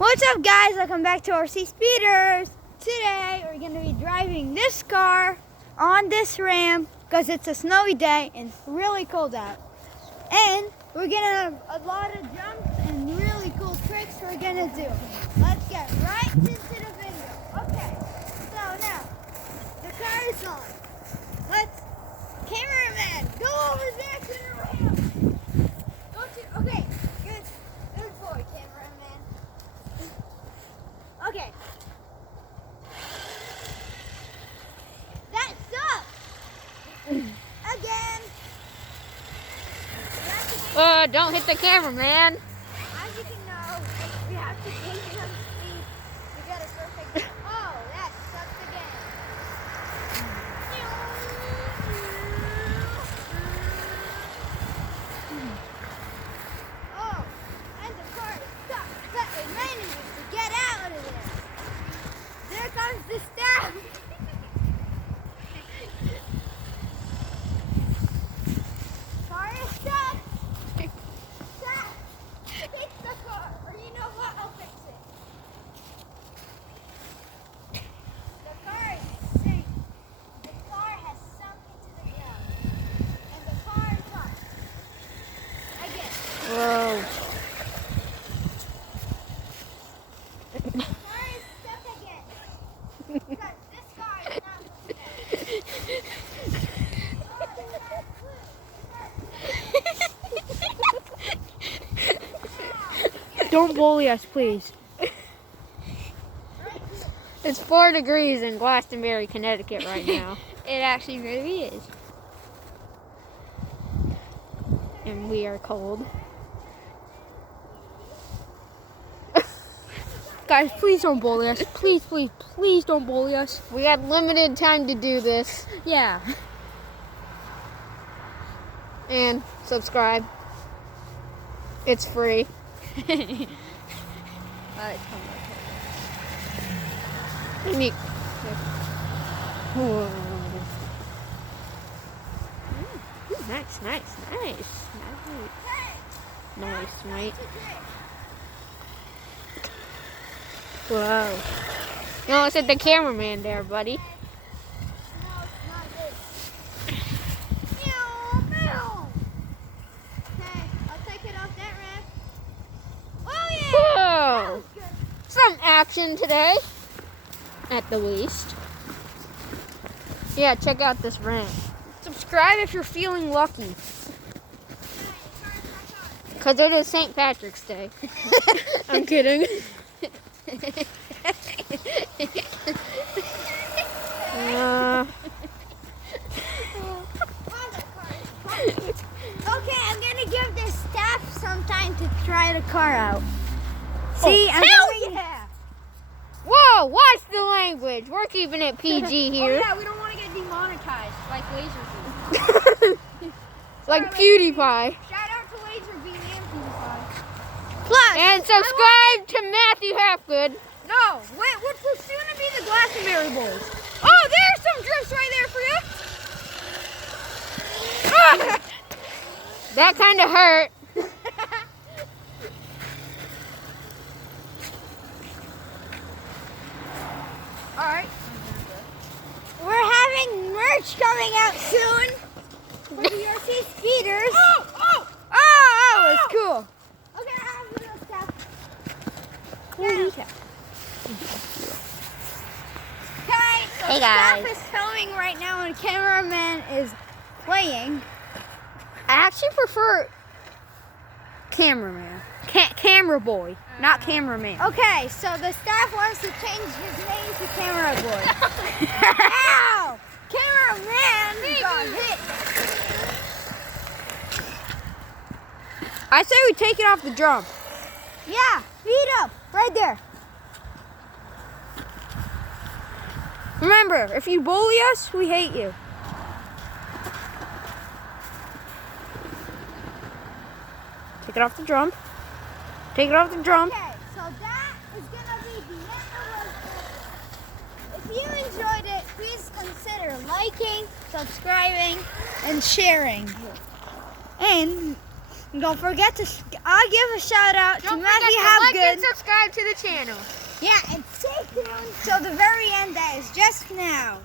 What's up, guys? Welcome back to RC Speeders. Today we're going to be driving this car on this ramp because it's a snowy day and it's really cold out. And we're going to have a lot of jumps and really cool tricks we're going to do. Let's get right into the video. Okay, so now the car is on. Cameraman, go over there to the ramp. Okay, good boy, cameraman. Okay. That sucks. Again. Don't hit the camera, man. As you can know, we have to take it on speed to get a perfect. Oh, that sucks again. Oh, and the car is stuck. But we managed to get out of there. There comes the staff. Car is stuck. Staff, fix the car, or you know what? I'll fix it. The car is sank. The car has sunk into the ground, and the car is up. Again. Whoa. The car is stuck again. Because this car is not Don't bully us, please. It's 4 degrees in Glastonbury, Connecticut right now. It actually really is. And we are cold. Guys, please don't bully us. Please, please, please don't bully us. We got limited time to do this. Yeah. And subscribe. It's free. Unique. Whoa. Ooh, nice. Nice, mate. Whoa. You almost hit the cameraman there, buddy. No, it's not this. Meow. Okay, I'll take it off that ramp. Oh yeah! That Whoa. was good. Some action today, at the least. Yeah, check out this ramp. Subscribe if you're feeling lucky. Because it is St. Patrick's Day. I'm kidding. Okay, I'm gonna give this staff some time to try the car out. See, I'm hell doing yeah! Whoa, watch the language. We're keeping it PG Oh here. yeah, we don't want to get demonetized like Laser Beam. Like PewDiePie. Shout out to Laser Beam and PewDiePie. Plus, And subscribe to Matthew Halfgood. No, wait, what's soon to be the Glastonbury Boys? Oh, there's some drifts right there for you. That kind of hurt. All right. we're having merch coming out soon for the RC Speeders. Oh! Oh, it's cool. Okay, I have the stuff. Holy cow. Okay, so Hey, staff guys. is filming right now and cameraman is playing. I actually prefer cameraman. Camera boy, not cameraman. Okay, so the staff wants to change his name to Camera Boy. Ow! Cameraman got hit. I say we take it off the drum. Yeah, feet up, right there. Remember, if you bully us, we hate you. Take it off the drum. Take it off the drum. Okay, so that is gonna be the end of the video. If you enjoyed it, please consider liking, subscribing, and sharing. And And don't forget to, I'll give a shout out to Don't Matthew forget to like Havgood. and subscribe to the channel. Yeah, and stay tuned till the very end. That is just now.